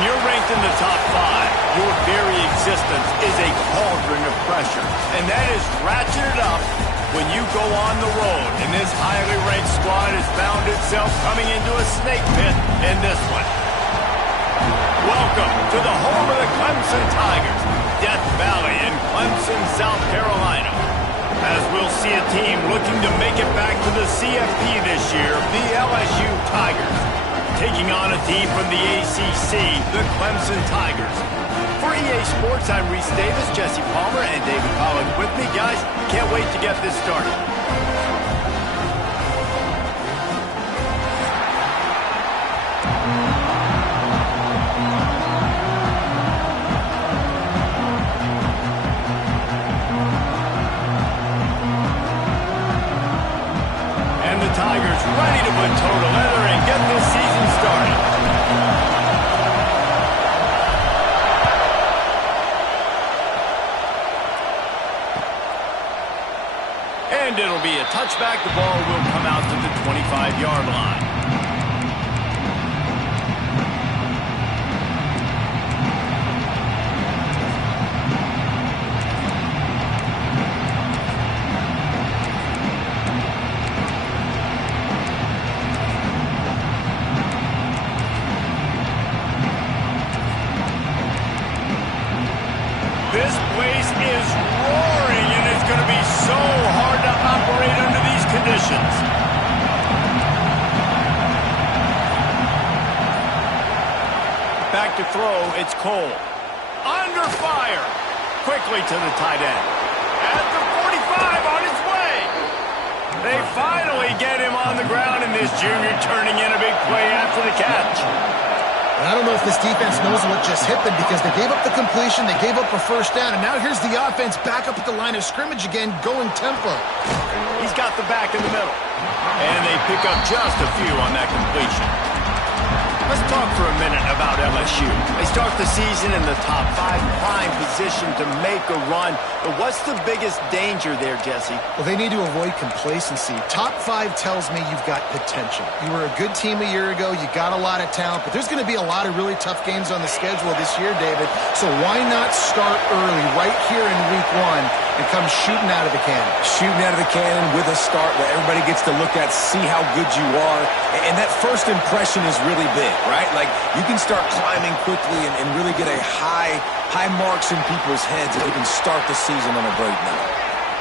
When you're ranked in the top 5, your very existence is a cauldron of pressure. And that is ratcheted up when you go on the road. And this highly ranked squad has found itself coming into a snake pit in this one. Welcome to the home of the Clemson Tigers, Death Valley in Clemson, South Carolina. As we'll see a team looking to make it back to the CFP this year, the LSU Tigers, taking on a team from the ACC, the Clemson Tigers. For EA Sports, I'm Reese Davis, Jesse Palmer, and David Pollack with me. Guys, can't wait to get this started. Tigers ready to put toe to leather and get this season started. And it'll be a touchback. The ball will come out to the 25-yard line. This place is roaring, and it's going to be so hard to operate under these conditions. Back to throw, it's Cole. Under fire. Quickly to the tight end. At the 45, on his way. They finally get him on the ground, and this junior turning in a big play after the catch. I don't know if this defense knows what just hit them because they gave up the completion, they gave up a first down, and now here's the offense back up at the line of scrimmage again, going tempo. He's got the back in the middle. And they pick up just a few on that completion. Let's talk for a minute about LSU. They start the season in the top 5, prime position to make a run. But what's the biggest danger there, Jesse? Well, they need to avoid complacency. Top 5 tells me you've got potential. You were a good team a year ago. You got a lot of talent. But there's going to be a lot of really tough games on the schedule this year, David. So why not start early right here in week 1 and come shooting out of the cannon? Shooting out of the cannon with a start where everybody gets to look at, see how good you are. And that first impression is really big, right? Like, you can start climbing quickly and really get a high marks in people's heads if you can start the season on a great note.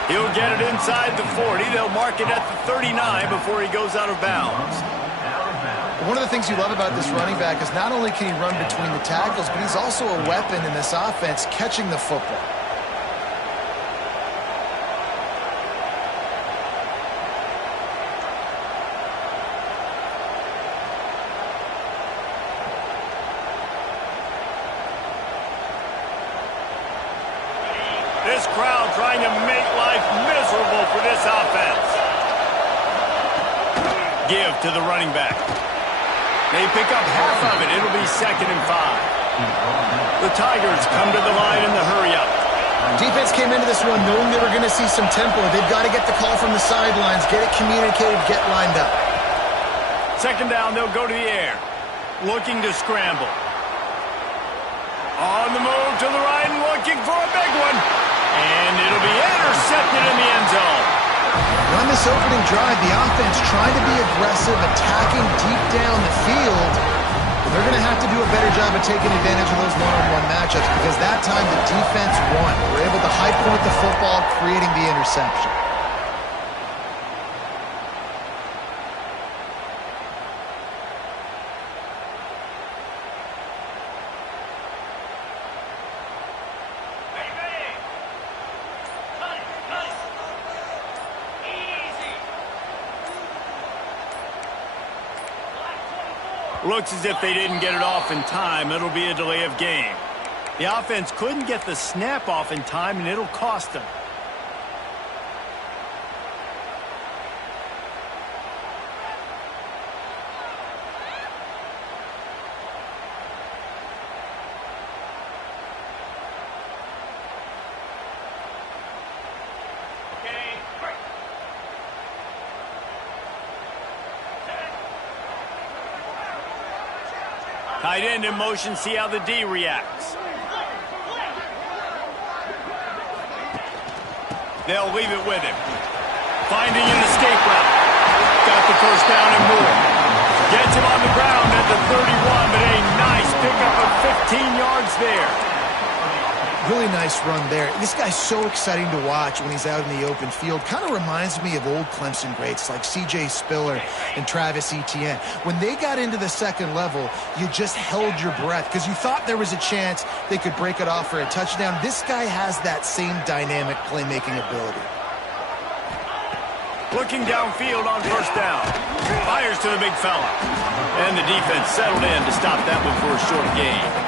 He'll get it inside the 40. They'll mark it at the 39 before he goes out of bounds. One of the things you love about this running back is not only can he run between the tackles, but he's also a weapon in this offense catching the football. This crowd trying to make life miserable for this offense. Give to the running back. They pick up half of it. It'll be 2nd and 5. The Tigers come to the line in the hurry-up. Defense came into this one knowing they were going to see some tempo. They've got to get the call from the sidelines, get it communicated, get lined up. 2nd down, they'll go to the air. Looking to scramble. On the move to the right and looking for a big one. And it'll be intercepted in the end zone. On this opening drive, the offense trying to be aggressive, attacking deep down the field. But they're going to have to do a better job of taking advantage of those one-on-one matchups because that time the defense won. We're able to high point the football, creating the interception. Looks as if they didn't get it off in time. It'll be a delay of game. The offense couldn't get the snap off in time, and it'll cost them. Tight end in motion, see how the D reacts. They'll leave it with him. Finding an escape route. Got the first down and more. Gets him on the ground at the 31, but a nice pickup of 15 yards there. Really nice run there. This guy's so exciting to watch when he's out in the open field. Kind of reminds me of old Clemson greats like C.J. Spiller and Travis Etienne. When they got into the second level, you just held your breath because you thought there was a chance they could break it off for a touchdown. This guy has that same dynamic playmaking ability. Looking downfield on first down. Fires to the big fella. And the defense settled in to stop that one for a short gain.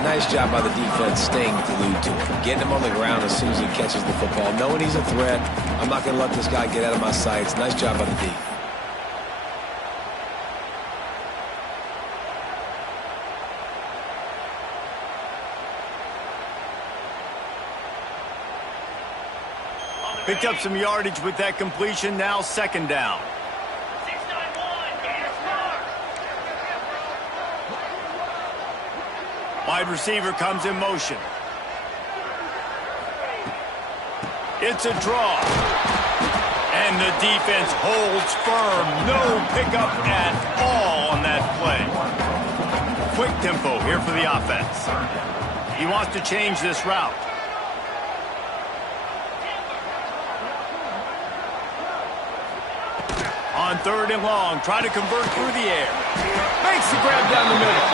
Nice job by the defense staying glued to him. Getting him on the ground as soon as he catches the football. Knowing he's a threat, I'm not going to let this guy get out of my sights. Nice job by the D. Picked up some yardage with that completion. Now second down. Wide receiver comes in motion. It's a draw. And the defense holds firm. No pickup at all on that play. Quick tempo here for the offense. He wants to change this route. On third and long, try to convert through the air. Makes the grab down the middle.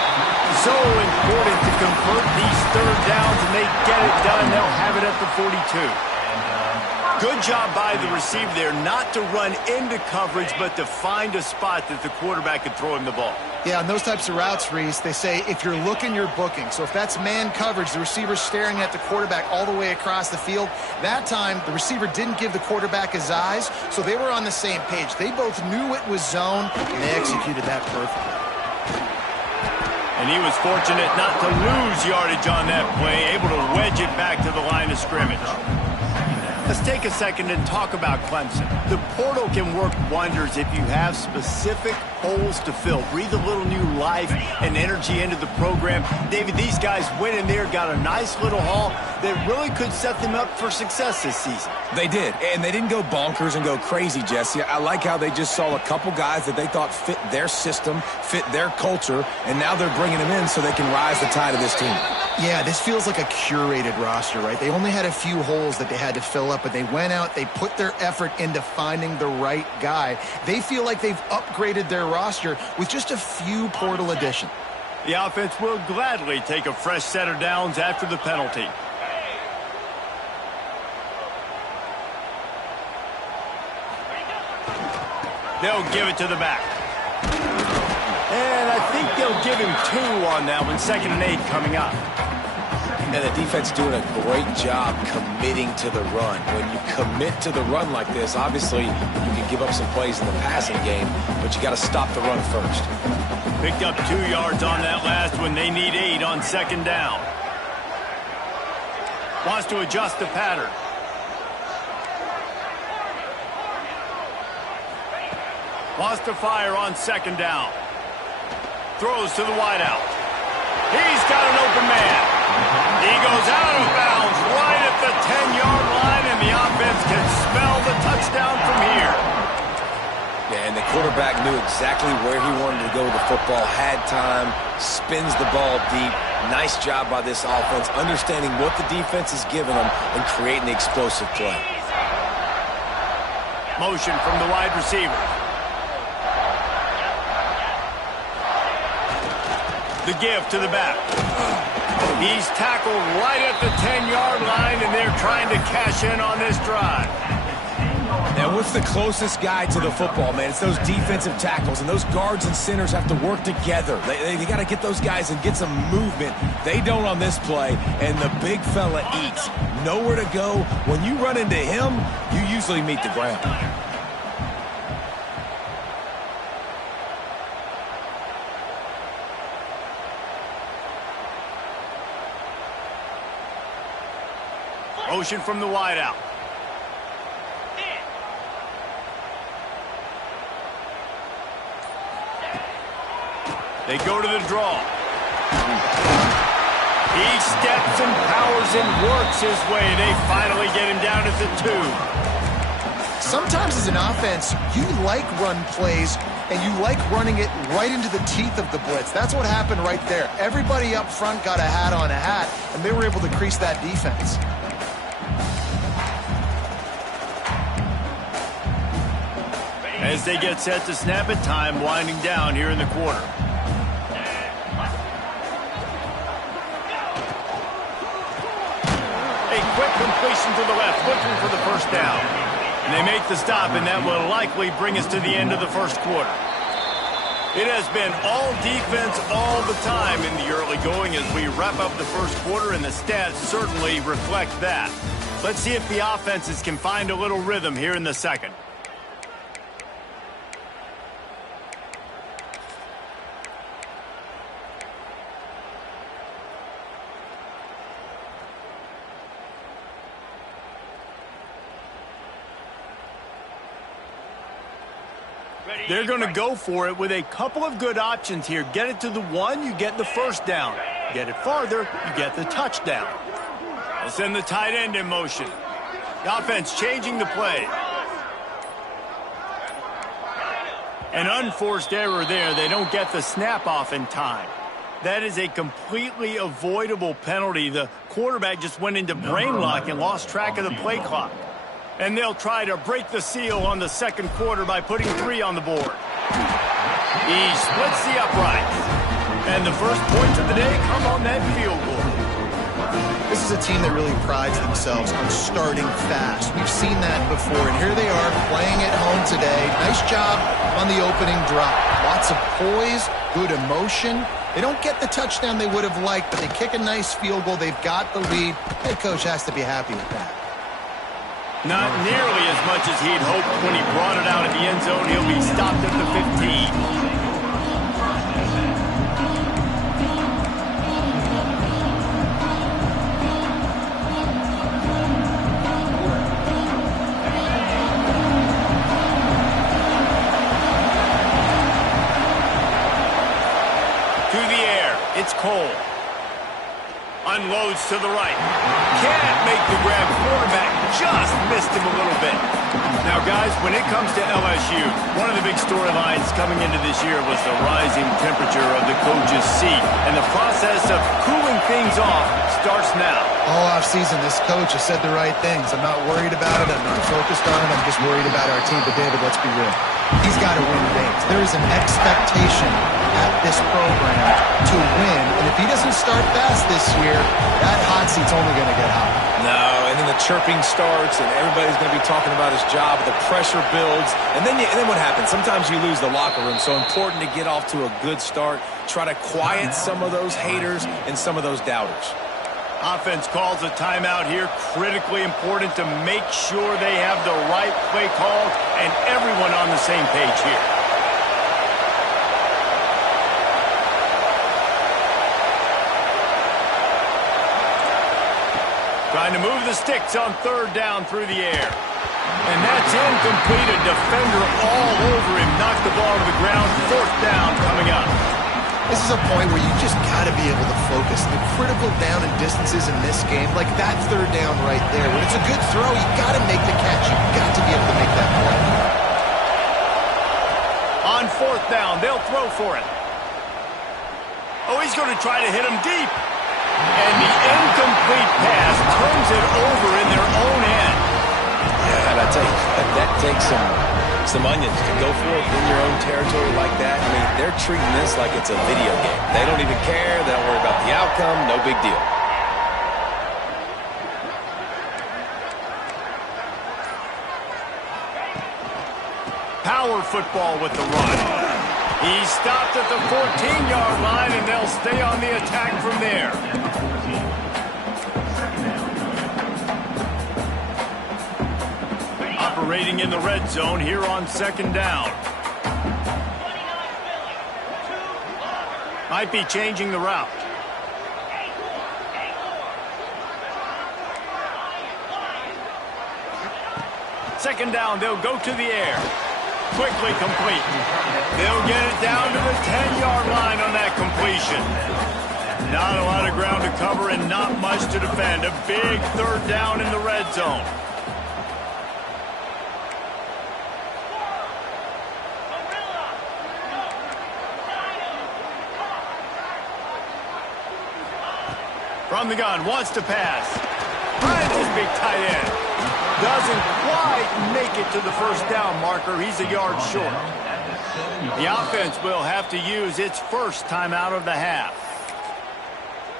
So important to convert these third downs, and they get it done. They'll have it at the 42. Good job by the receiver there, not to run into coverage, but to find a spot that the quarterback could throw him the ball. Yeah, on those types of routes, Reese, they say if you're looking, you're booking. So if that's man coverage, the receiver's staring at the quarterback all the way across the field. That time, the receiver didn't give the quarterback his eyes, so they were on the same page. They both knew it was zone, and they executed that perfectly. And he was fortunate not to lose yardage on that play, able to wedge it back to the line of scrimmage. Let's take a second and talk about Clemson. The portal can work wonders if you have specific holes to fill. Breathe a little new life and energy into the program. David, these guys went in there, got a nice little haul that really could set them up for success this season. They did, and they didn't go bonkers and go crazy, Jesse. I like how they just saw a couple guys that they thought fit their system, fit their culture, and now they're bringing them in so they can rise the tide of this team. Yeah, this feels like a curated roster, right? They only had a few holes that they had to fill up, but they went out, they put their effort into finding the right guy. They feel like they've upgraded their roster with just a few portal additions. The offense will gladly take a fresh set of downs after the penalty. They'll give it to the back. And I think they'll give him 2 on that one. 2nd and 8 coming up. And the defense doing a great job committing to the run. When you commit to the run like this, obviously you can give up some plays in the passing game, but you got to stop the run first. Picked up 2 yards on that last one. They need 8 on 2nd down. Wants to adjust the pattern. Wants to fire on 2nd down. Throws to the wideout. He's got an open man. He goes out of bounds right at the 10-yard line, and the offense can smell the touchdown from here. Yeah, and the quarterback knew exactly where he wanted to go with the football, had time, spins the ball deep. Nice job by this offense, understanding what the defense is giving them and creating the explosive play. Motion from the wide receiver. The give to the back. He's tackled right at the 10-yard line, and they're trying to cash in on this drive. Now, what's the closest guy to the football, man? It's those defensive tackles, and those guards and centers have to work together. They got to get those guys and get some movement. They don't on this play, and the big fella eats. Nowhere to go. When you run into him, you usually meet the ground. Motion from the wideout. They go to the draw. He steps and powers and works his way. They finally get him down at the 2. Sometimes as an offense, you like run plays, and you like running it right into the teeth of the blitz. That's what happened right there. Everybody up front got a hat on a hat, and they were able to crease that defense. As they get set to snap it, time winding down here in the quarter. A quick completion to the left, looking for the first down. And they make the stop, and that will likely bring us to the end of the first quarter. It has been all defense all the time in the early going as we wrap up the first quarter, and the stats certainly reflect that. Let's see if the offenses can find a little rhythm here in the second. They're going to go for it with a couple of good options here. Get it to the 1, you get the first down. Get it farther, you get the touchdown. They'll send the tight end in motion. The offense changing the play. An unforced error there. They don't get the snap off in time. That is a completely avoidable penalty. The quarterback just went into brain lock and lost track of the play clock. And they'll try to break the seal on the second quarter by putting 3 on the board. He splits the uprights. And the first points of the day come on that field goal. This is a team that really prides themselves on starting fast. We've seen that before, and here they are playing at home today. Nice job on the opening drop. Lots of poise, good emotion. They don't get the touchdown they would have liked, but they kick a nice field goal. They've got the lead. Head coach has to be happy with that. Not nearly as much as he'd hoped when he brought it out of the end zone. He'll be stopped at the 15. To the air, it's Cole. Unloads to the right. Can't make the grab. Quarterback just missed him a little bit. Now, guys, when it comes to LSU, one of the big storylines coming into this year was the rising temperature of the coach's seat. And the process of cooling things off starts now. All offseason, this coach has said the right things. I'm not worried about it. I'm not focused on it. I'm just worried about our team. But, David, let's be real. He's got to win games. There is an expectation at this program to win. And if he doesn't start fast this year, that hot seat's only going to get hot. No, and then the chirping starts, and everybody's going to be talking about his job. The pressure builds, and then what happens? Sometimes you lose the locker room. So important to get off to a good start. Try to quiet some of those haters and some of those doubters. Offense calls a timeout here. Critically important to make sure they have the right play call and everyone on the same page here. Trying to move the sticks on third down through the air. And that's incomplete. A defender all over him. Knocked the ball to the ground. Fourth down coming up. This is a point where you just got to be able to focus. The critical down and distances in this game, like that third down right there. When it's a good throw, you got to make the catch. You've got to be able to make that play. On fourth down, they'll throw for it. Oh, he's going to try to hit him deep. And the incomplete pass turns it over in their own end. Yeah, and I tell you, that takes some onions to go for it in your own territory like that. I mean, they're treating this like it's a video game. They don't even care. They don't worry about the outcome. No big deal. Power football with the run. He's stopped at the 14-yard line, and they'll stay on the attack from there. Operating in the red zone here on second down. Might be changing the route. Second down, they'll go to the air. Quickly complete. They'll get it down to the 10-yard line on that completion. Not a lot of ground to cover and not much to defend. A big third down in the red zone. From the gun, wants to pass. Finds his big tight end. Doesn't quite make it to the first down marker. He's a yard short. The offense will have to use its first timeout of the half.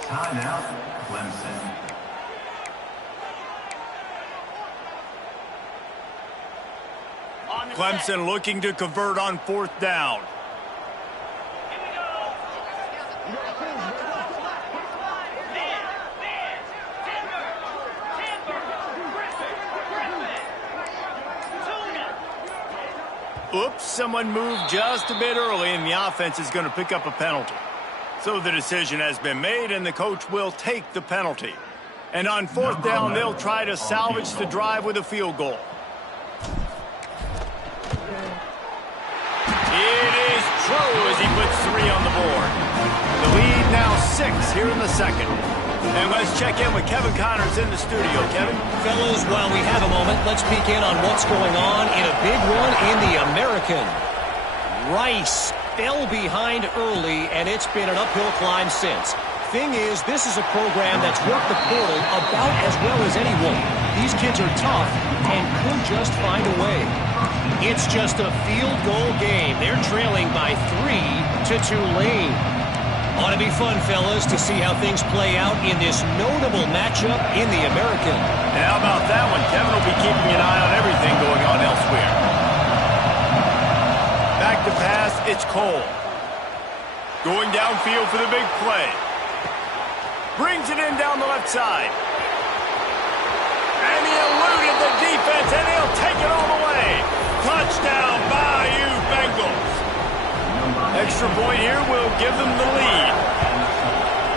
Timeout, Clemson. Clemson looking to convert on fourth down. Oops, someone moved just a bit early, and the offense is going to pick up a penalty. So the decision has been made, and the coach will take the penalty. And on fourth down, they'll try to salvage the drive with a field goal. It is true as he puts 3 on the board. The lead now 6 here in the second. And let's check in with Kevin Connors in the studio. Kevin? Fellas, while we have a moment, let's peek in on what's going on in a big one in the American. Rice fell behind early, and it's been an uphill climb since. Thing is, this is a program that's worked the portal about as well as anyone. These kids are tough and could just find a way. It's just a field goal game. They're trailing by 3 to Tulane. Ought to be fun, fellas, to see how things play out in this notable matchup in the American. And how about that one? Kevin will be keeping an eye on everything going on elsewhere. Back to pass, it's Cole. Going downfield for the big play. Brings it in down the left side. And he eluded the defense, and he'll take it all the way. Touchdown, Bayou Bengals. Extra point here will give them the lead.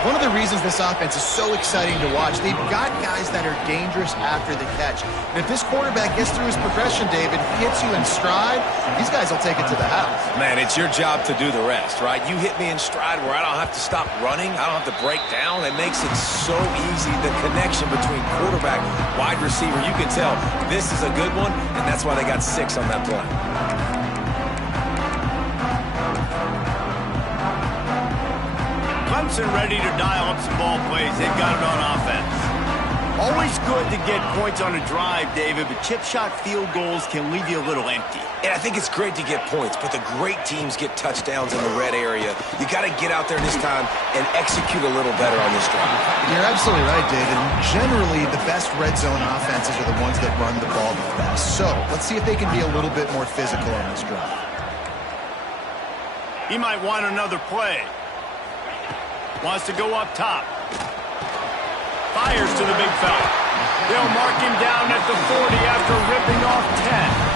One of the reasons this offense is so exciting to watch, they've got guys that are dangerous after the catch. And if this quarterback gets through his progression, David, hits you in stride, these guys will take it to the house. Man, it's your job to do the rest, right? You hit me in stride where I don't have to stop running. I don't have to break down. It makes it so easy. The connection between quarterback, wide receiver, you can tell this is a good one, and that's why they got 6 on that play. Clemson ready to dial up some ball plays. They've got it on offense. Always good to get points on a drive, David, but chip shot field goals can leave you a little empty. And I think it's great to get points, but the great teams get touchdowns in the red area. You got to get out there this time and execute a little better on this drive. You're absolutely right, David. Generally, the best red zone offenses are the ones that run the ball the best. So let's see if they can be a little bit more physical on this drive. He might want another play. Wants to go up top. Fires to the big fella. They'll mark him down at the 40 after ripping off 10.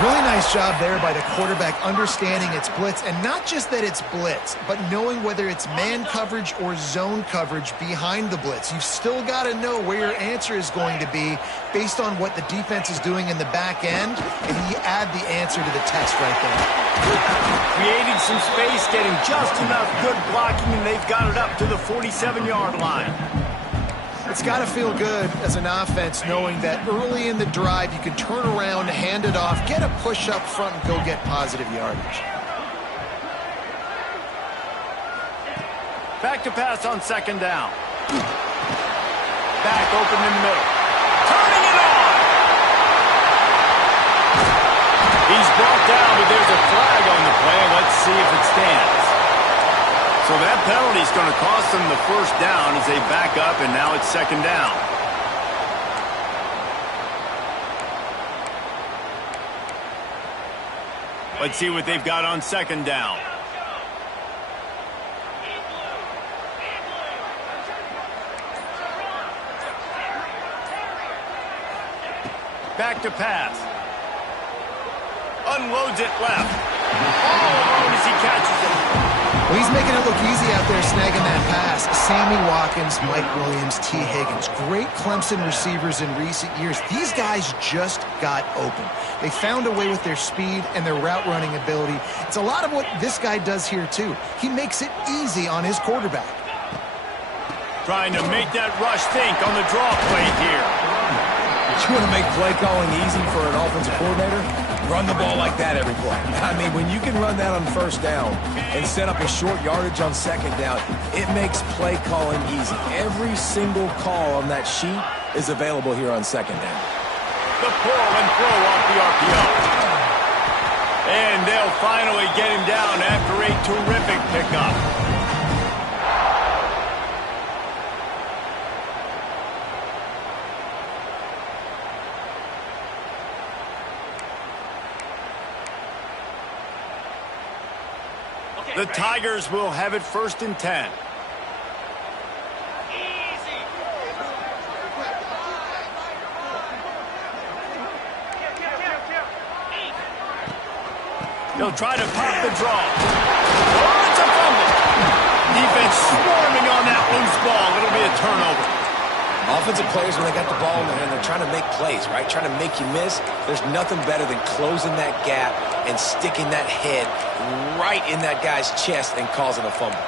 Really nice job there by the quarterback understanding it's blitz, and not just that it's blitz, but knowing whether it's man coverage or zone coverage behind the blitz. You've still got to know where your answer is going to be based on what the defense is doing in the back end, and you add the answer to the test right there. Creating some space, getting just enough good blocking, and they've got it up to the 47-yard line. It's got to feel good as an offense knowing that early in the drive you can turn around, hand it off, get a push up front, and go get positive yardage. Back to pass on second down. Back open in the middle. Turning it on! He's brought down, but there's a flag on the play. Let's see if it stands. So that penalty is going to cost them the first down as they back up, and now it's second down. Let's see what they've got on second down. Back to pass. Unloads it left. All alone as he catches it. Well, he's making it look easy out there snagging that pass. pass. Sammy Watkins, Mike Williams, T. Higgins. Great Clemson receivers in recent years. These guys just got open. They found a way with their speed and their route running ability. It's a lot of what this guy does here, too. He makes it easy on his quarterback. Trying to make that rush think on the draw play here. You want to make play calling easy for an offensive coordinator? Run the ball like that every play. I mean, when you can run that on first down and set up a short yardage on second down, it makes play calling easy. Every single call on that sheet is available here on second down. The pull and throw off the RPO. And they'll finally get him down after a terrific pickup. The Tigers will have it 1st and 10. They'll try to pop the draw. Oh, it's a fumble. Defense swarming on that loose ball. It'll be a turnover. Offensive players, when they got the ball in their hand, they're trying to make plays, right? Trying to make you miss. There's nothing better than closing that gap and sticking that head right in that guy's chest and causing a fumble.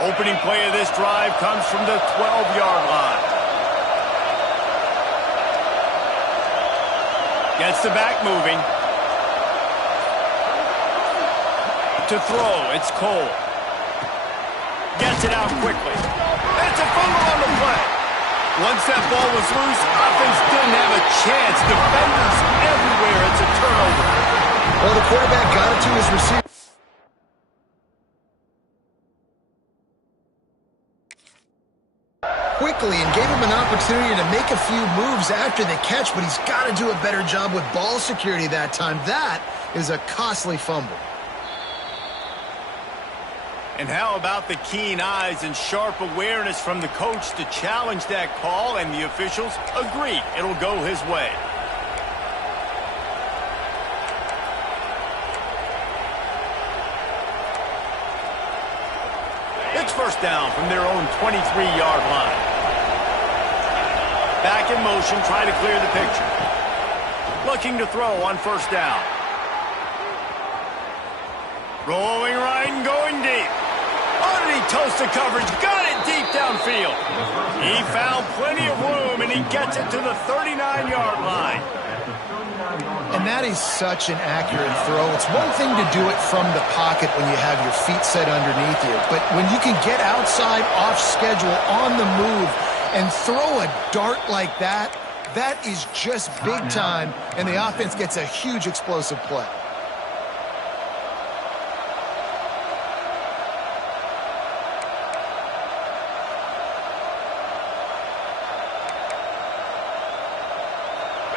Opening play of this drive comes from the 12-yard line. Gets the back moving. To throw, it's Cole. Gets it out quickly. It's a fumble on the play. Once that ball was loose, offense didn't have a chance. Defenders everywhere. It's a turnover. Well, the quarterback got it to his receiver. Quickly and gave him an opportunity to make a few moves after the catch, but he's got to do a better job with ball security that time. That is a costly fumble. And how about the keen eyes and sharp awareness from the coach to challenge that call, and the officials agree it'll go his way. It's 1st down from their own 23-yard line. Back in motion, trying to clear the picture. Looking to throw on 1st down. Rolling right and going deep. Oh, did he toast the coverage? Got it deep downfield. He found plenty of room, and he gets it to the 39-yard line. And that is such an accurate throw. It's one thing to do it from the pocket when you have your feet set underneath you, but when you can get outside, off schedule, on the move, and throw a dart like that, that is just big time, and the offense gets a huge explosive play.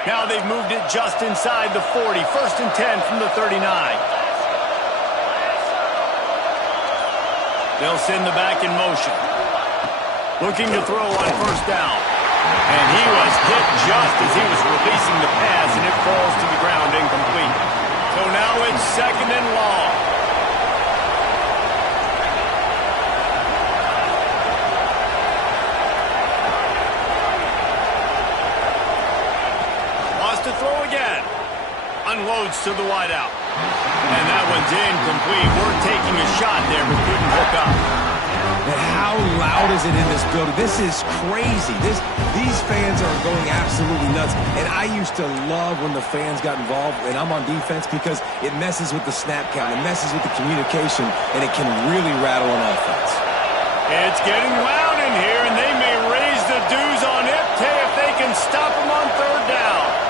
Now they've moved it just inside the 40. 1st and 10 from the 39. They'll send the back in motion. Looking to throw on 1st down. And he was hit just as he was releasing the pass, and it falls to the ground incomplete. So now it's 2nd and long. To throw again. Unloads to the wideout. And that one's incomplete. We're taking a shot there, but couldn't hook up. And how loud is it in this building? This is crazy. These fans are going absolutely nuts. And I used to love when the fans got involved, and I'm on defense, because it messes with the snap count. It messes with the communication, and it can really rattle an offense. It's getting loud in here, and they may raise the dues on Ipte if they can stop them on 3rd down.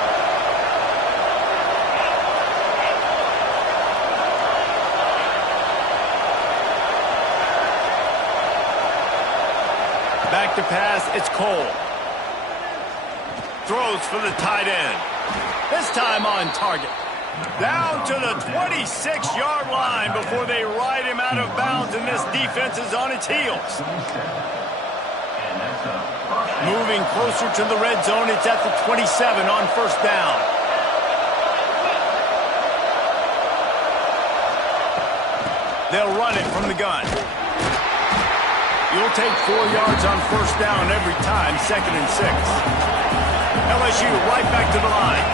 Back to pass, it's Cole. Throws for the tight end. This time on target. Down to the 26-yard line before they ride him out of bounds, and this defense is on its heels. Moving closer to the red zone, it's at the 27 on 1st down. They'll run it from the gun. You'll take 4 yards on first down every time, 2nd and 6. LSU right back to the line.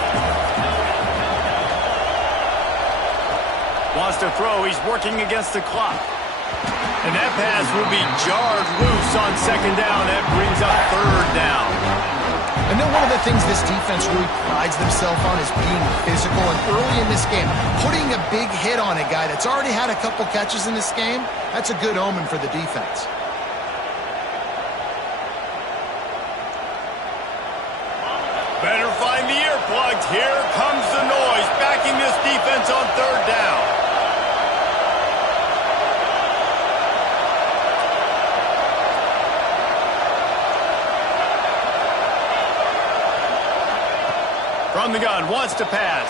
Wants to throw. He's working against the clock. And that pass will be jarred loose on 2nd down. That brings up 3rd down. And then one of the things this defense really prides themselves on is being physical. And early in this game, putting a big hit on a guy that's already had a couple catches in this game, that's a good omen for the defense. Better find the earplugs. Here comes the noise, backing this defense on 3rd down. From the gun, wants to pass.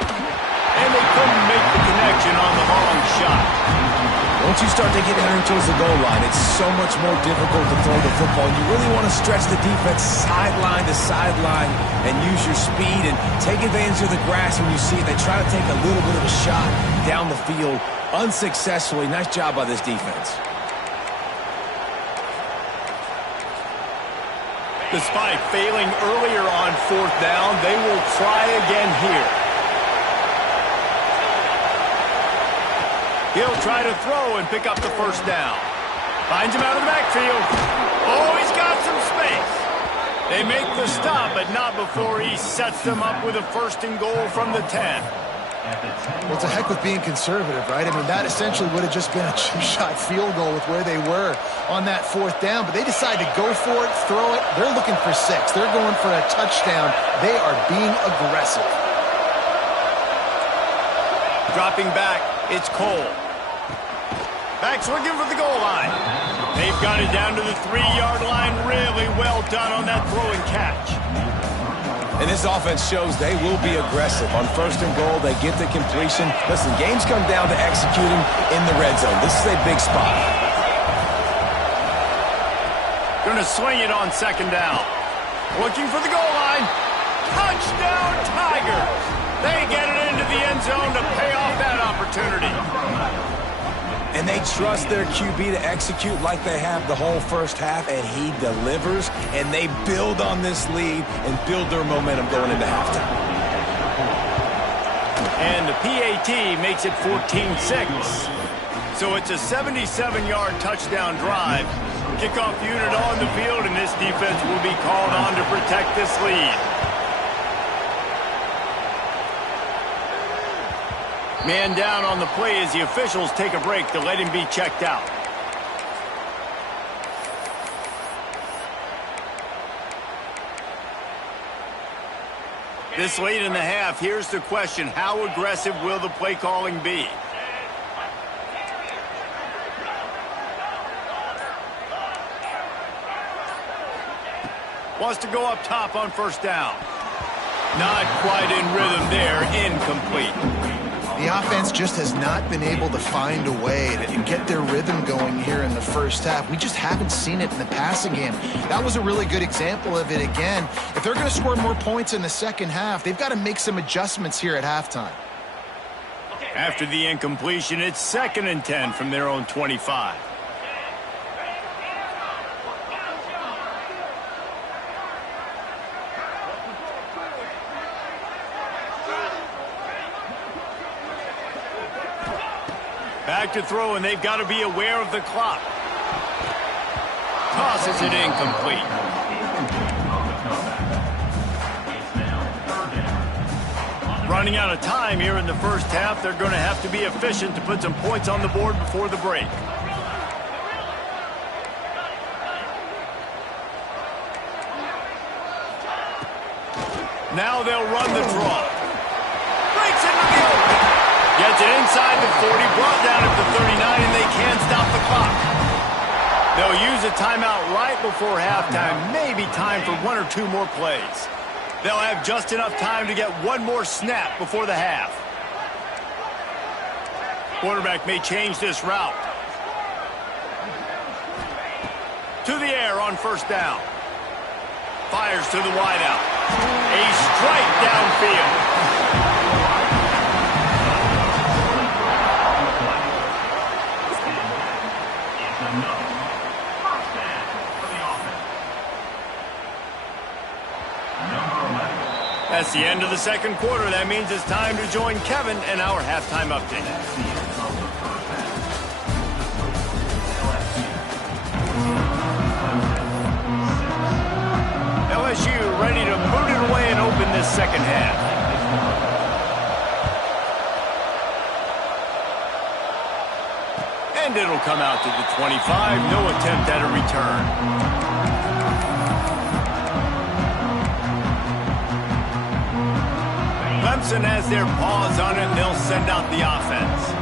And they couldn't make the connection on the long shot. Once you start to get entering towards the goal line, it's so much more difficult to throw the football. You really want to stretch the defense sideline to sideline and use your speed and take advantage of the grass when you see it. They try to take a little bit of a shot down the field unsuccessfully. Nice job by this defense. Despite failing earlier on 4th down, they will try again here. He'll try to throw and pick up the 1st down. Finds him out of the backfield. Oh, he's got some space. They make the stop, but not before he sets them up with a 1st and goal from the 10. Well, it's a heck with being conservative, right? I mean, that essentially would have just been a two-shot field goal with where they were on that 4th down. But they decide to go for it, throw it. They're looking for 6. They're going for a touchdown. They are being aggressive. Dropping back, it's Cole. Back's looking for the goal line. They've got it down to the 3-yard line. Really well done on that throw and catch. And this offense shows they will be aggressive. On 1st and goal, they get the completion. Listen, games come down to executing in the red zone. This is a big spot. Going to swing it on 2nd down. Looking for the goal line. Touchdown, Tigers! They get it into the end zone to pay off that opportunity. And they trust their QB to execute like they have the whole first half, and he delivers, and they build on this lead and build their momentum going into halftime. And the PAT makes it 14-6. So it's a 77-yard touchdown drive. Kickoff unit on the field, and this defense will be called on to protect this lead. Man down on the play as the officials take a break to let him be checked out. This late in the half, here's the question. How aggressive will the play calling be? Wants to go up top on 1st down. Not quite in rhythm there. Incomplete. The offense just has not been able to find a way to get their rhythm going here in the first half. We just haven't seen it in the passing game. That was a really good example of it again. If they're going to score more points in the second half, they've got to make some adjustments here at halftime. After the incompletion, it's 2nd and 10 from their own 25. Back to throw, and they've got to be aware of the clock. Tosses it incomplete. Running out of time here in the first half. They're going to have to be efficient to put some points on the board before the break. Now they'll run the draw. Breaks into the open. Gets it inside the 40, brought down at the 39, and they can't stop the clock. They'll use a timeout right before halftime, maybe time for 1 or 2 more plays. They'll have just enough time to get 1 more snap before the half. Quarterback may change this route. To the air on 1st down. Fires to the wideout. A strike downfield. That's the end of the second quarter. That means it's time to join Kevin in our halftime update. LSU ready to boot it away and open this second half. And it'll come out to the 25. No attempt at a return. Clemson has their paws on it, and they'll send out the offense.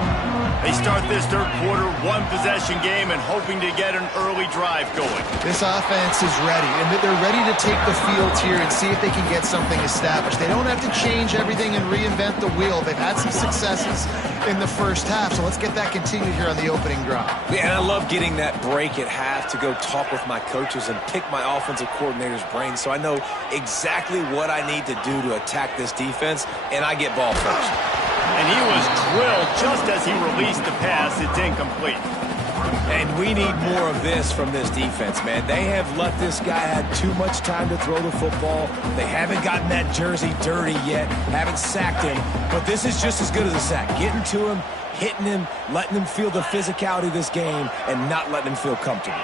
They start this third quarter one-possession game and hoping to get an early drive going. This offense is ready, and they're ready to take the field here and see if they can get something established. They don't have to change everything and reinvent the wheel. They've had some successes in the first half, so let's get that continued here on the opening drive. Yeah, and I love getting that break at half to go talk with my coaches and pick my offensive coordinator's brain so I know exactly what I need to do to attack this defense, and I get ball first. And he was drilled just as he released the pass. It's incomplete. And we need more of this from this defense, man. They have let this guy have too much time to throw the football. They haven't gotten that jersey dirty yet, haven't sacked him. But this is just as good as a sack. Getting to him, hitting him, letting him feel the physicality of this game, and not letting him feel comfortable.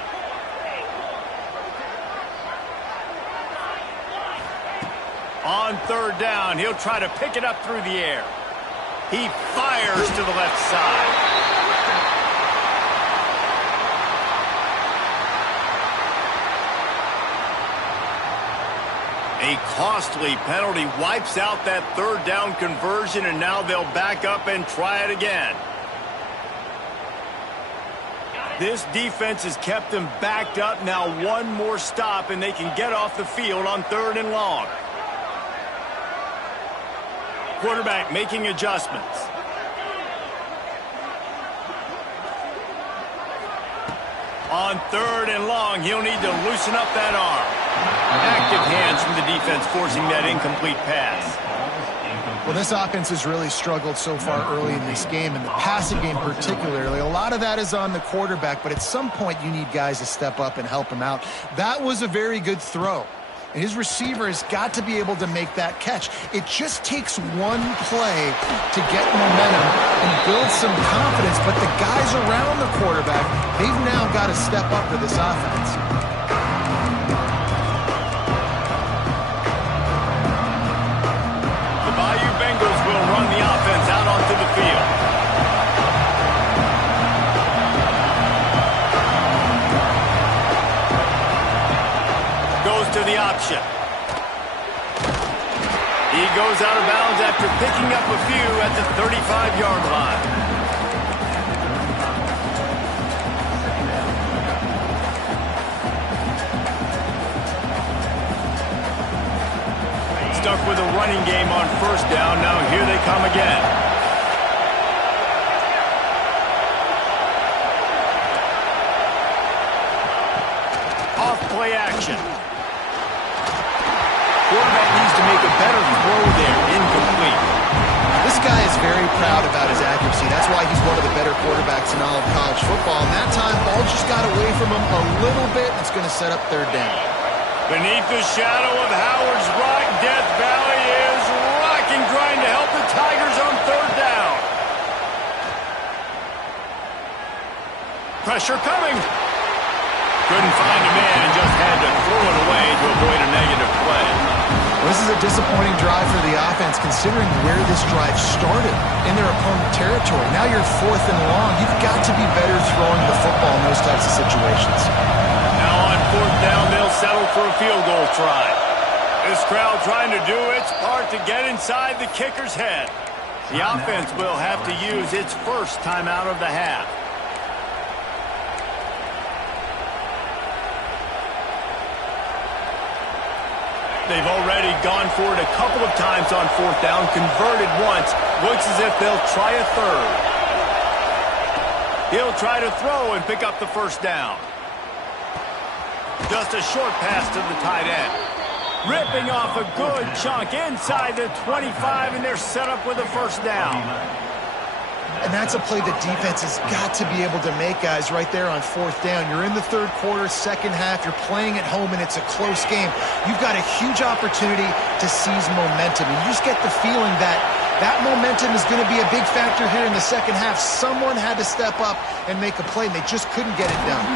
On third down, he'll try to pick it up through the air. He fires to the left side. A costly penalty wipes out that third down conversion, and now they'll back up and try it again. This defense has kept them backed up. Now one more stop, and they can get off the field on third and long. Quarterback making adjustments. On third and long, he'll need to loosen up that arm. Active hands from the defense forcing that incomplete pass. Well, this offense has really struggled so far early in this game, and the passing game particularly. A lot of that is on the quarterback, but at some point you need guys to step up and help him out. That was a very good throw. And his receiver has got to be able to make that catch. It just takes one play to get momentum and build some confidence. But the guys around the quarterback, they've now got to step up for this offense. The Bayou Bengals will run the offense out onto the field. Goes to the option. He goes out of bounds after picking up a few at the 35-yard line. Stuck with a running game on first down. Now here they come again. Off play action. Quarterback needs to make a better throw there. Incomplete. This guy is very proud about his accuracy. That's why he's one of the better quarterbacks in all of college football. And that time, ball just got away from him a little bit. It's going to set up third down. Beneath the shadow of Howard's Rock, Death Valley is rocking, trying to help the Tigers on third down. Pressure coming. Couldn't find a man and just had to throw it away to avoid a negative play. Well, this is a disappointing drive for the offense considering where this drive started in their opponent territory. Now you're fourth and long. You've got to be better throwing the football in those types of situations. Now on fourth down, they'll settle for a field goal try. This crowd trying to do its part to get inside the kicker's head. The offense will have to use its first timeout of the half. They've already gone for it a couple of times on fourth down, converted once. Looks as if they'll try a third. He'll try to throw and pick up the first down. Just a short pass to the tight end. Ripping off a good chunk inside the 25, and they're set up with a first down. And that's a play the defense has got to be able to make, guys, right there on fourth down. You're in the third quarter, second half. You're playing at home, and it's a close game. You've got a huge opportunity to seize momentum. And you just get the feeling that that momentum is going to be a big factor here in the second half. Someone had to step up and make a play, and they just couldn't get it done.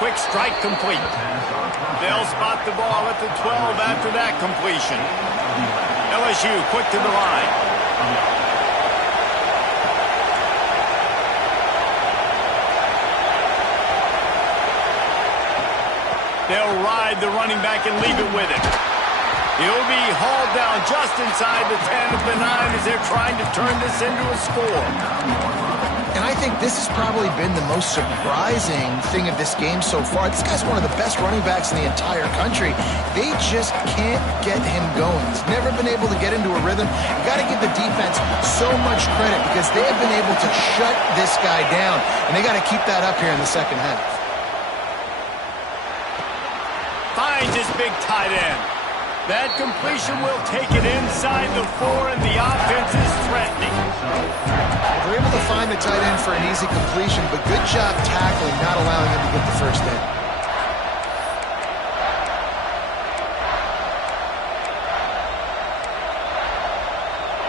Quick strike complete. They'll spot the ball at the 12 after that completion. LSU quick to the line. They'll ride the running back and leave it with him. He'll be hauled down just inside the 10 of the 9 as they're trying to turn this into a score. And I think this has probably been the most surprising thing of this game so far. This guy's one of the best running backs in the entire country. They just can't get him going. He's never been able to get into a rhythm. You got to give the defense so much credit because they have been able to shut this guy down, and they got to keep that up here in the second half. Finds his big tight end. That completion will take it inside the 4, and the offense is threatening. They're able to find the tight end for an easy completion, but good job tackling, not allowing him to get the first down.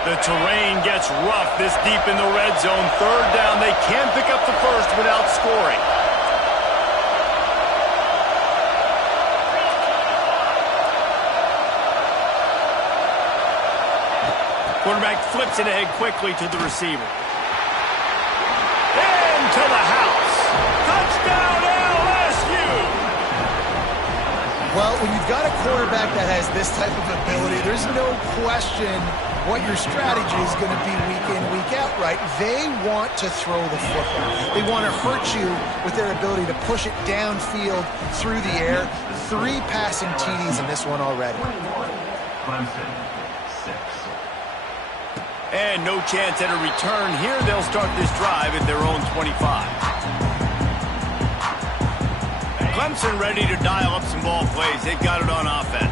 The terrain gets rough this deep in the red zone. Third down, they can pick up the first without scoring. Quarterback flips it ahead quickly to the receiver. Into the house. Touchdown, LSU! Well, when you've got a quarterback that has this type of ability, there's no question what your strategy is going to be week in, week out, right? They want to throw the football. They want to hurt you with their ability to push it downfield through the air. 3 passing TDs in this one already. And no chance at a return here. They'll start this drive at their own 25. Clemson ready to dial up some ball plays. They've got it on offense.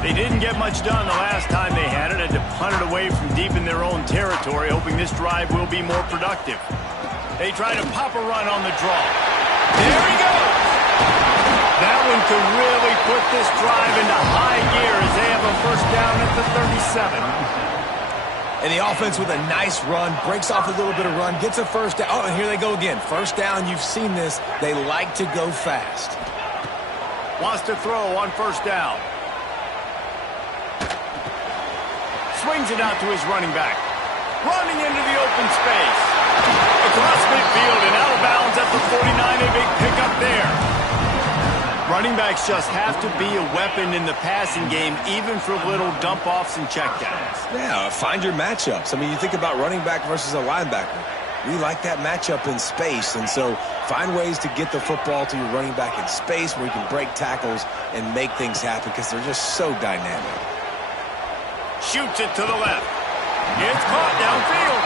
They didn't get much done the last time they had it. Had to punt it away from deep in their own territory, hoping this drive will be more productive. They try to pop a run on the draw. There he goes! That one could really put this drive into high gear as they have a first down at the 37. And the offense with a nice run, breaks off a little bit of run, gets a first down. Oh, and here they go again. First down, you've seen this. They like to go fast. Wants to throw on first down. Swings it out to his running back. Running into the open space. Across midfield and out of bounds at the 49. A big pickup there. Running backs just have to be a weapon in the passing game, even for little dump-offs and checkdowns. Yeah, find your matchups. I mean, you think about running back versus a linebacker. We like that matchup in space, and so find ways to get the football to your running back in space where you can break tackles and make things happen because they're just so dynamic. Shoots it to the left. It's caught downfield.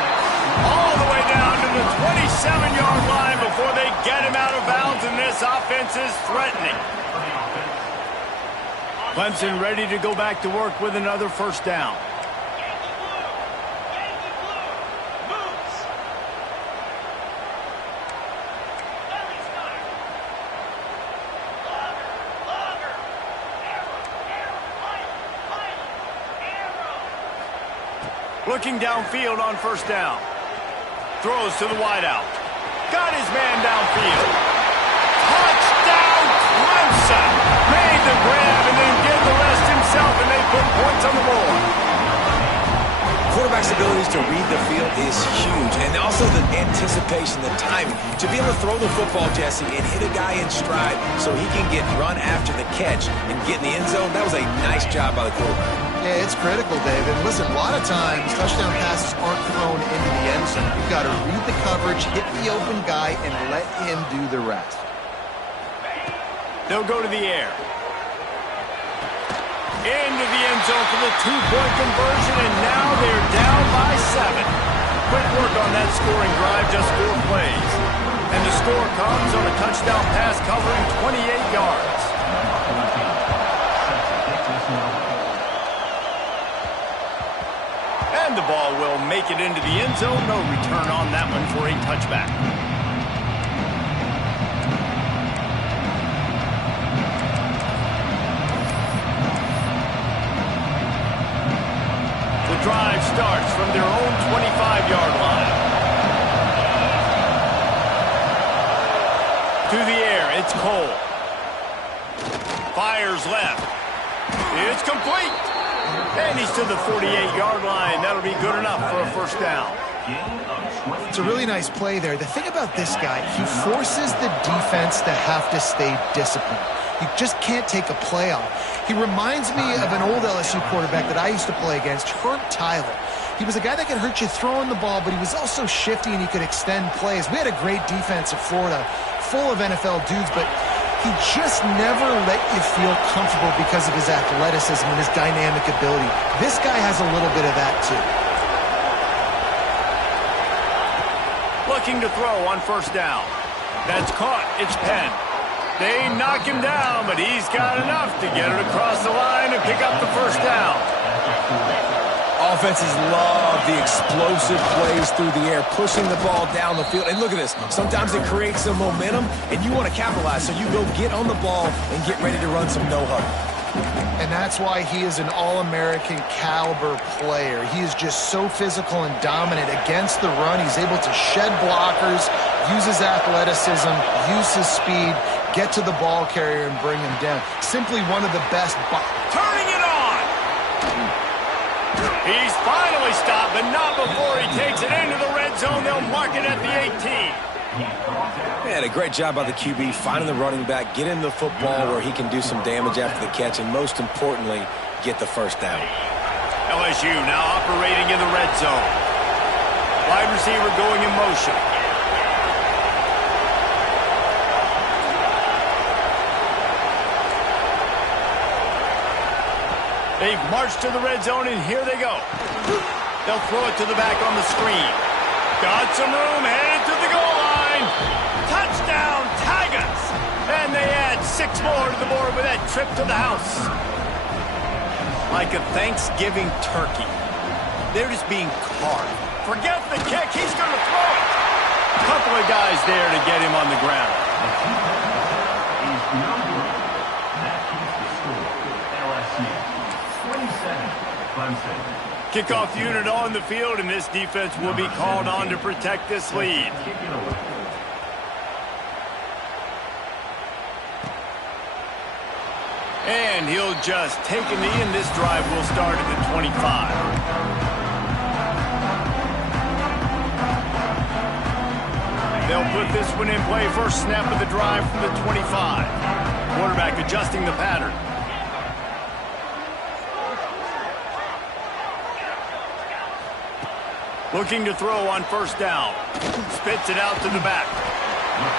All the way down to the 27-yard line before they get him out of bounds, and this offense is threatening. Clemson ready to go back to work with another first down. Looking downfield on first down. Throws to the wideout. Got his man downfield. Touchdown, Clemson! Made the grab and then did the rest himself, and they put points on the board. Quarterback's abilities to read the field is huge, and also the anticipation, the timing. To be able to throw the football, Jesse, and hit a guy in stride so he can get run after the catch and get in the end zone, that was a nice job by the quarterback. Yeah, it's critical, David. Listen, a lot of times touchdown passes aren't thrown into the end zone. You've got to read the coverage, hit the open guy, and let him do the rest. They'll go to the air. Into the end zone for the two-point conversion, and now they're down by 7. Quick work on that scoring drive, just 4 plays. And the score comes on a touchdown pass covering 28 yards. And the the ball will make it into the end zone. No return on that one for a touchback. The drive starts from their own 25-yard line. To the air, it's Cole. Fires left. It's complete. And he's to the 48-yard line. That'll be good enough for a first down. It's a really nice play there. The thing about this guy, he forces the defense to have to stay disciplined. You just can't take a play off. He reminds me of an old LSU quarterback that I used to play against, Herb Tyler. He was a guy that could hurt you throwing the ball, but he was also shifty and he could extend plays. We had a great defense at Florida, full of NFL dudes, but he just never let you feel comfortable because of his athleticism and his dynamic ability. This guy has a little bit of that too. Looking to throw on first down. That's caught. It's Penn. They knock him down, but he's got enough to get it across the line and pick up the first down. Offenses love the explosive plays through the air, pushing the ball down the field. And look at this. Sometimes it creates some momentum, and you want to capitalize. So you go get on the ball and get ready to run some no-huddle. And that's why he is an All-American caliber player. He is just so physical and dominant against the run. He's able to shed blockers, use his athleticism, use his speed, get to the ball carrier and bring him down. Simply one of the best. Turning it on! He's finally stopped, but not before he takes it into the red zone. They'll mark it at the 18. Man, a great job by the QB, finding the running back, getting the football where he can do some damage after the catch, and most importantly, get the first down. LSU now operating in the red zone. Wide receiver going in motion. They've marched to the red zone, and here they go. They'll throw it to the back on the screen. Got some room, headed to the goal line. Touchdown, Tigers! And they add 6 more to the board with that trip to the house. Like a Thanksgiving turkey. They're just being carved. Forget the kick, he's going to throw it. A couple of guys there to get him on the ground. Kickoff unit on the field, and this defense will be called on to protect this lead. And he'll just take a knee, and this drive will start at the 25. They'll put this one in play. First snap of the drive from the 25. Quarterback adjusting the pattern. Looking to throw on first down. Spits it out to the back.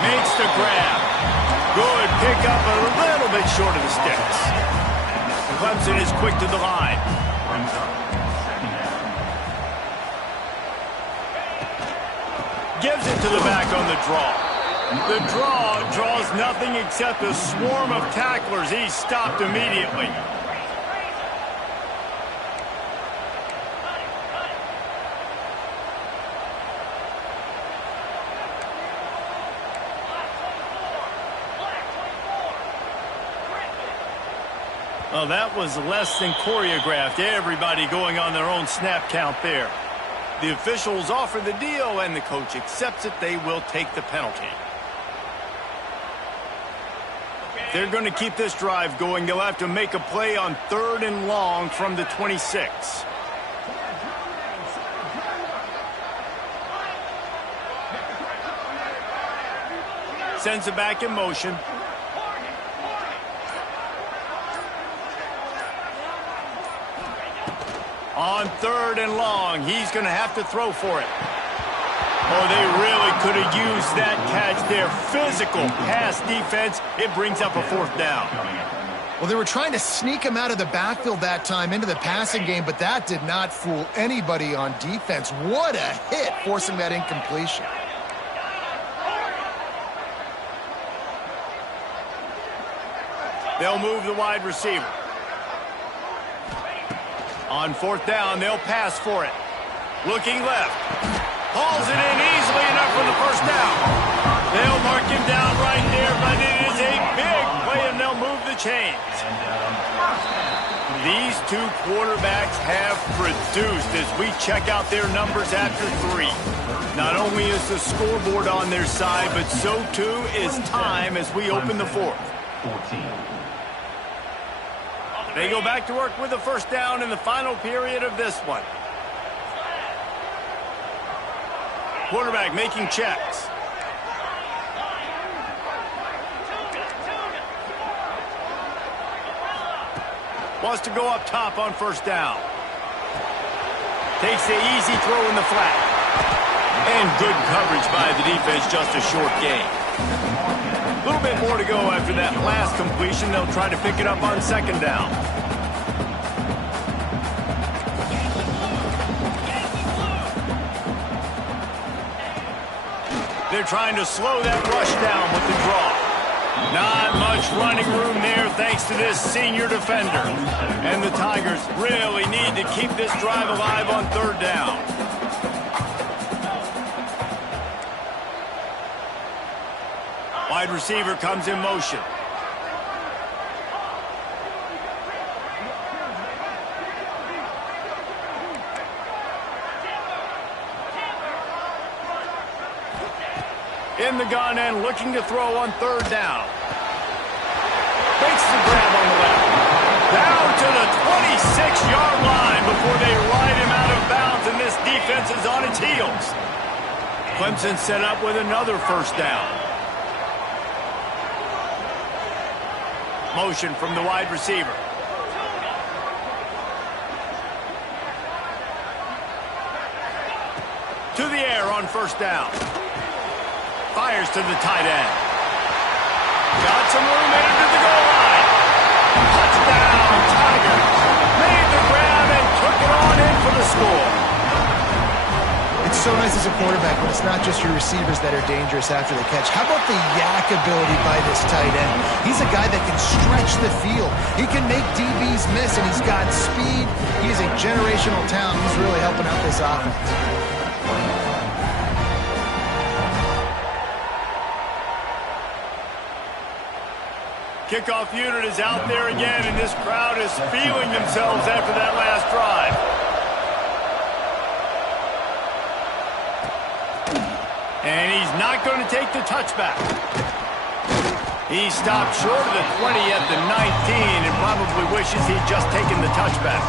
Makes the grab. Good pickup, a little bit short of the sticks. Clemson is quick to the line. Gives it to the back on the draw. The draw draws nothing except a swarm of tacklers. He's stopped immediately. Well, that was less than choreographed. Everybody going on their own snap count there. The officials offer the deal, and the coach accepts it. They will take the penalty. They're going to keep this drive going. They'll have to make a play on 3rd and long from the 26. Sends it back in motion. On 3rd and long, he's going to have to throw for it. Oh, they really could have used that catch there. Physical pass defense. It brings up a 4th down. Well, they were trying to sneak him out of the backfield that time into the passing game, but that did not fool anybody on defense. What a hit, forcing that incompletion. They'll move the wide receiver. On 4th down, they'll pass for it. Looking left. Hauls it in easily enough for the first down. They'll mark him down right there, but it is a big play, and they'll move the chains. These two quarterbacks have produced as we check out their numbers after 3. Not only is the scoreboard on their side, but so too is time as we open the 4th. They go back to work with the first down in the final period of this one. Quarterback making checks. Wants to go up top on first down. Takes the easy throw in the flat. And good coverage by the defense, just a short gain. A little bit more to go after that last completion. They'll try to pick it up on second down. They're trying to slow that rush down with the draw. Not much running room there thanks to this senior defender. And the Tigers really need to keep this drive alive on third down. Wide receiver comes in motion. In the gun and looking to throw on third down. Makes the grab on the left. Down to the 26-yard line before they ride him out of bounds, and this defense is on its heels. Clemson set up with another first down. Motion from the wide receiver. To the air on first down. Fires to the tight end. Got some room headed to the goal line. Touchdown, Tigers. Made the grab and took it on in for the score. It's so nice as a quarterback when it's not just your receivers that are dangerous after the catch. How about the yak ability by this tight end? He's a guy that can stretch the field. He can make DBs miss, and he's got speed. He's a generational talent. He's really helping out this offense. Kickoff unit is out there again, and this crowd is feeling themselves after that last drive. And he's not going to take the touchback. He stopped short of the 20 at the 19 and probably wishes he'd just taken the touchback.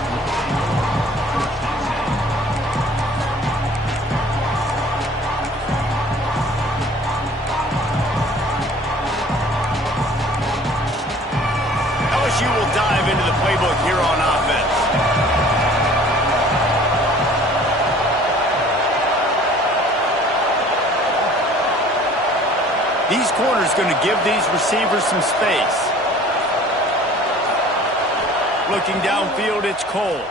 LSU will dive into the playbook here on offense. These corners going to give these receivers some space. Looking downfield, it's Cole.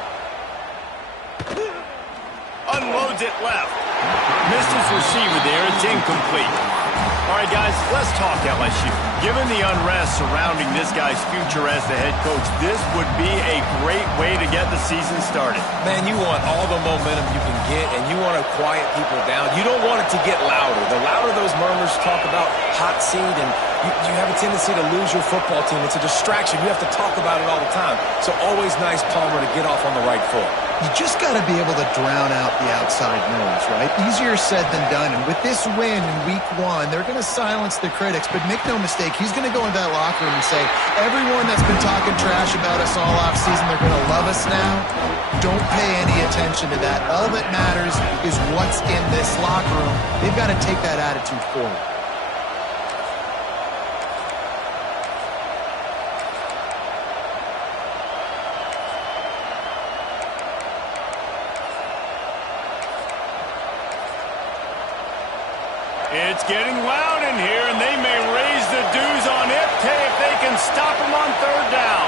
Unloads it left. Missed his receiver there. It's incomplete. All right, guys, let's talk LSU. Given the unrest surrounding this guy's future as the head coach, this would be a great way to get the season started. Man, you want all the momentum you can get, and you want to quiet people down. You don't want it to get louder. The louder those murmurs talk about hot seat, and you have a tendency to lose your football team. It's a distraction. You have to talk about it all the time. So always nice, Palmer, to get off on the right foot. You just got to be able to drown out the outside noise, right? Easier said than done. And with this win in week 1, they're going to silence the critics. But make no mistake, he's going to go into that locker room and say, everyone that's been talking trash about us all offseason, they're going to love us now. Don't pay any attention to that. All that matters is what's in this locker room. They've got to take that attitude forward. It's getting loud in here, and they may raise the dues on Ipte if they can stop him on third down.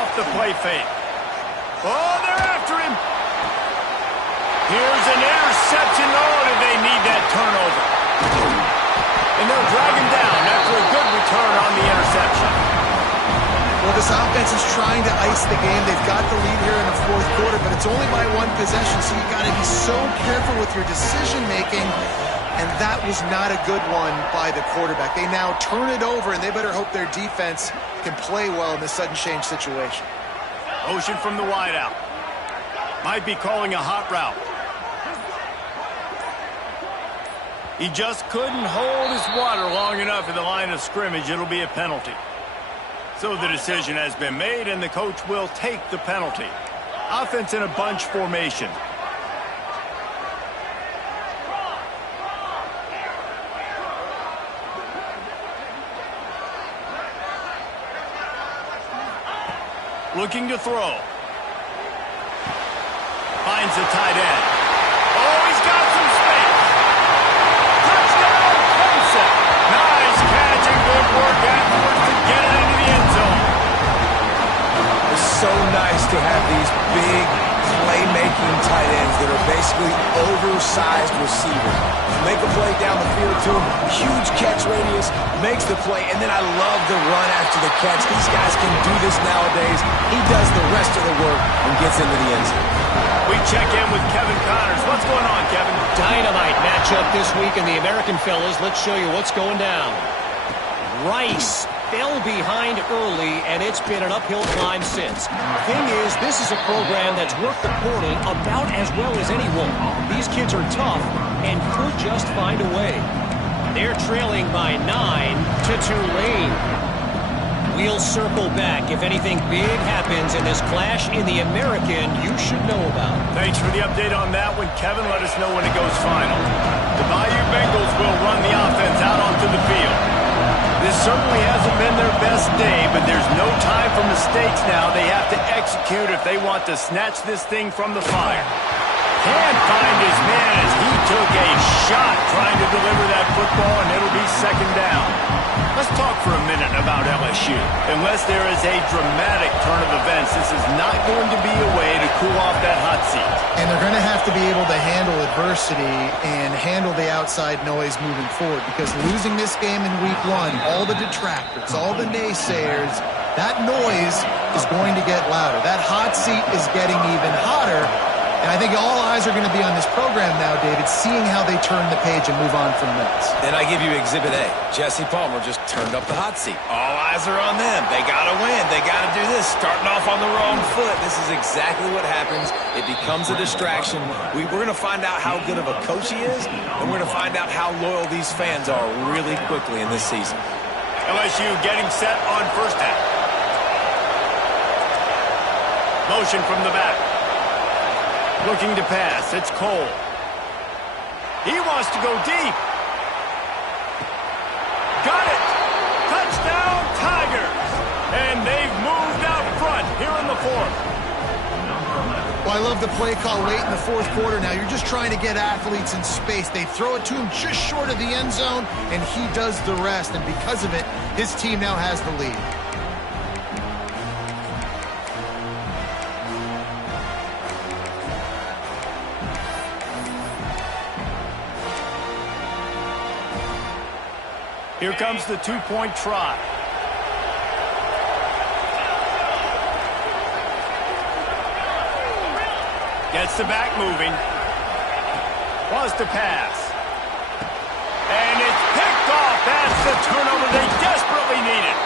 Off the play fake. Oh, they're after him. Here's an interception. Oh, did they need that turnover? And they'll drag him down after a good return on the interception. Well, this offense is trying to ice the game. They've got the lead here in the fourth quarter, but it's only by one possession, so you got to be so careful with your decision-making, and that was not a good one by the quarterback. They now turn it over, and they better hope their defense can play well in this sudden change situation. Motion from the wideout. Might be calling a hot route. He just couldn't hold his water long enough in the line of scrimmage. It'll be a penalty. So the decision has been made, and the coach will take the penalty. Offense in a bunch formation. Looking to throw. Finds the tight end. Oh, he's got some space. Touchdown, Clemson. Nice catch and good work afterwards to get it into the end zone. It's so nice to have these big playmaking tight ends that are basically oversized receivers. Make a play down the field to him, huge catch radius, makes the play, and then I love the run after the catch. These guys can do this nowadays. He does the rest of the work and gets into the end zone. We check in with Kevin Connors. What's going on, Kevin? Dynamite matchup this week in the American, fellas. Let's show you what's going down. Rice fell behind early, and it's been an uphill climb since. Thing is, this is a program that's worked the portal about as well as anyone. These kids are tough and could just find a way. They're trailing by 9 to Tulane. We'll circle back if anything big happens in this clash in the American you should know about. Thanks for the update on that one, Kevin. Let us know when it goes final. The Bayou Bengals will run the offense out onto the field. This certainly hasn't been their best day, but there's no time for mistakes now. They have to execute if they want to snatch this thing from the fire. Can't find his man as he took a shot trying to deliver that football, and it'll be second down. Let's talk for a minute about LSU. Unless there is a dramatic turn of events, this is not going to be a way to cool off that hot seat. And they're going to have to be able to handle adversity and handle the outside noise moving forward, because losing this game in week 1, all the detractors, all the naysayers, that noise is going to get louder. That hot seat is getting even hotter. And I think all eyes are going to be on this program now, David, seeing how they turn the page and move on from this. Then I give you Exhibit A. Jesse Palmer just turned up the hot seat. All eyes are on them. They got to win. They got to do this. Starting off on the wrong foot. This is exactly what happens. It becomes a distraction. We're going to find out how good of a coach he is, and we're going to find out how loyal these fans are really quickly in this season. LSU getting set on first half. Motion from the back. Looking to pass. It's Cole. He wants to go deep. Got it. Touchdown, Tigers. And they've moved out front here in the fourth. Well, I love the play call late in the fourth quarter now. You're just trying to get athletes in space. They throw it to him just short of the end zone, and he does the rest. And because of it, his team now has the lead. Here comes the two-point try. Gets the back moving. Wants to pass. And it's picked off. That's the turnover they desperately needed.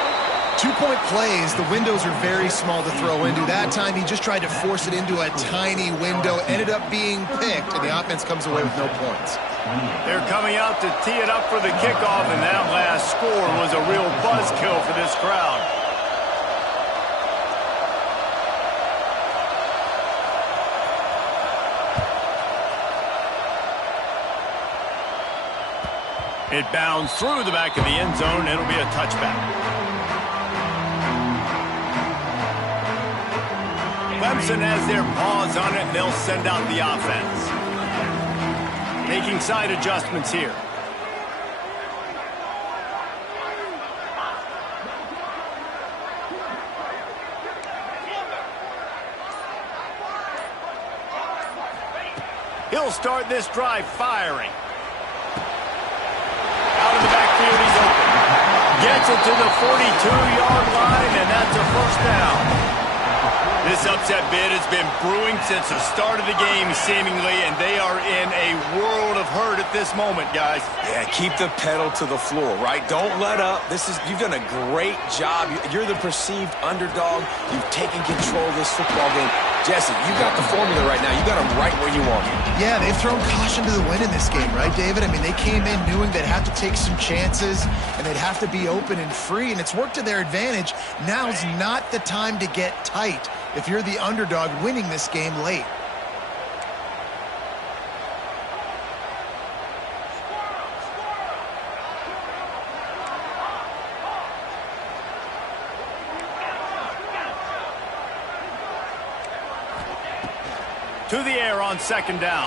Two-point plays, the windows are very small to throw into. That time he just tried to force it into a tiny window, ended up being picked, and the offense comes away with no points. They're coming out to tee it up for the kickoff, and that last score was a real buzzkill for this crowd. It bounds through the back of the end zone. It'll be a touchback. Clemson has their paws on it, and they'll send out the offense. Making side adjustments here. He'll start this drive firing. Out of the backfield, he's open. Gets Gets it to the 42-yard line, and that's a first down. This upset bid has been brewing since the start of the game, seemingly, and they are in a world of hurt at this moment, guys. Yeah, keep the pedal to the floor, right? Don't let up. You've done a great job. You're the perceived underdog. You've taken control of this football game. Jesse, you got the formula right now. You got them right where you want them. Yeah, they've thrown caution to the wind in this game, right, David? I mean, they came in knowing they'd have to take some chances and they'd have to be open and free, and it's worked to their advantage. Now's not the time to get tight if you're the underdog winning this game late. To the air on second down.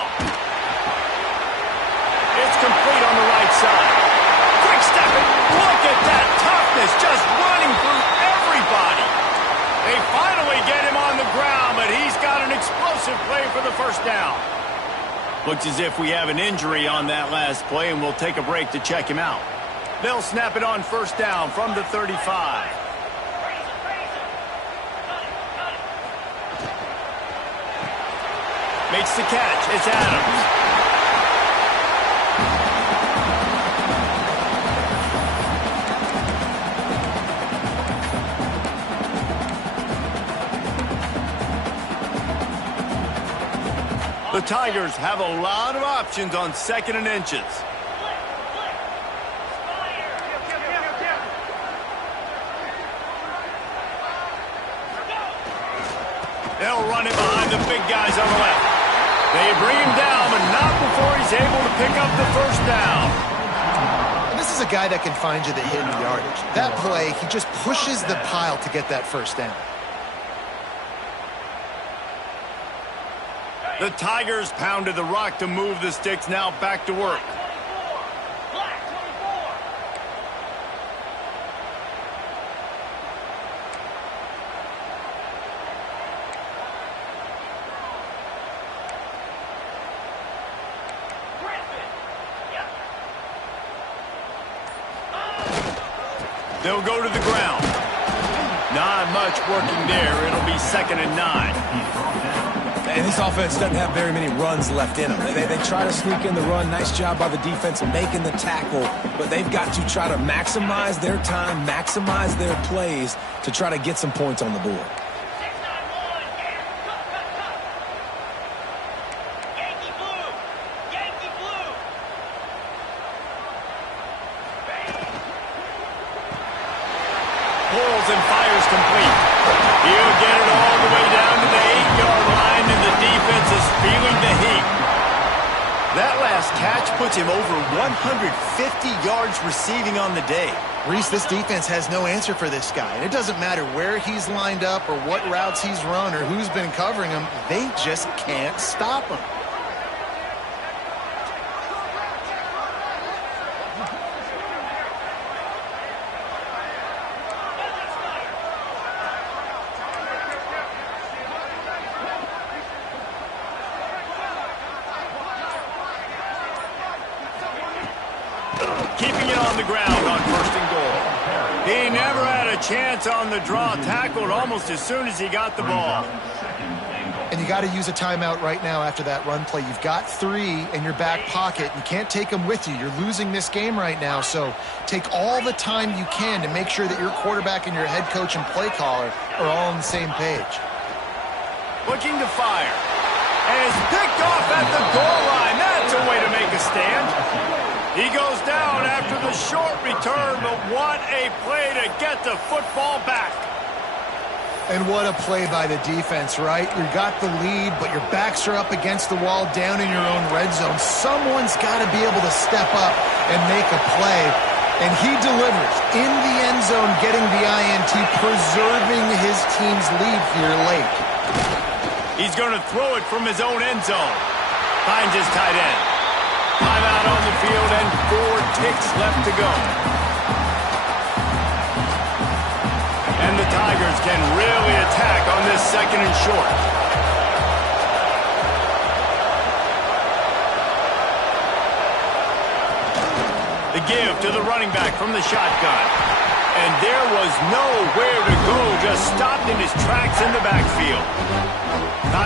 It's complete on the right side. Quick stepping. Look at that toughness, just running through everybody. They finally get him on the ground, but he's got an explosive play for the first down. Looks as if we have an injury on that last play, and we'll take a break to check him out. They'll snap it on first down from the 35. Makes the catch. It's Adams. The Tigers have a lot of options on second and inches. They'll run it behind the big guys on the left. They bring him down, but not before he's able to pick up the first down. And this is a guy that can find you the hidden yardage. That play, he just pushes the pile to get that first down. The Tigers pounded the rock to move the sticks, now back to work. They'll go to the ground. Not much working there. It'll be 2nd and 9. And this offense doesn't have very many runs left in them. They try to sneak in the run. Nice job by the defense of making the tackle. But they've got to try to maximize their time, maximize their plays to try to get some points on the board. Pulls and fires complete. He'll get it all the way down to the 8-yard line, and the defense is feeling the heat. That last catch puts him over 150 yards receiving on the day. Reese, this defense has no answer for this guy. And it doesn't matter where he's lined up or what routes he's run or who's been covering him. They just can't stop him. Keeping it on the ground on 1st and goal. He never had a chance on the draw, tackled almost as soon as he got the ball. And you got to use a timeout right now after that run play. You've got 3 in your back pocket. You can't take them with you. You're losing this game right now, so take all the time you can to make sure that your quarterback and your head coach and play caller are all on the same page. Looking to fire. And is picked off at the goal line. That's a way to make a stand. He goes down after the short return, but what a play to get the football back. And what a play by the defense, right? You got the lead, but your backs are up against the wall down in your own red zone. Someone's got to be able to step up and make a play. And he delivers in the end zone, getting the INT, preserving his team's lead here late. He's going to throw it from his own end zone. Finds his tight end. Timeout on the field and 4 ticks left to go. And the Tigers can really attack on this 2nd and short. The give to the running back from the shotgun. And there was nowhere to go, just stopped in his tracks in the backfield. Timeout.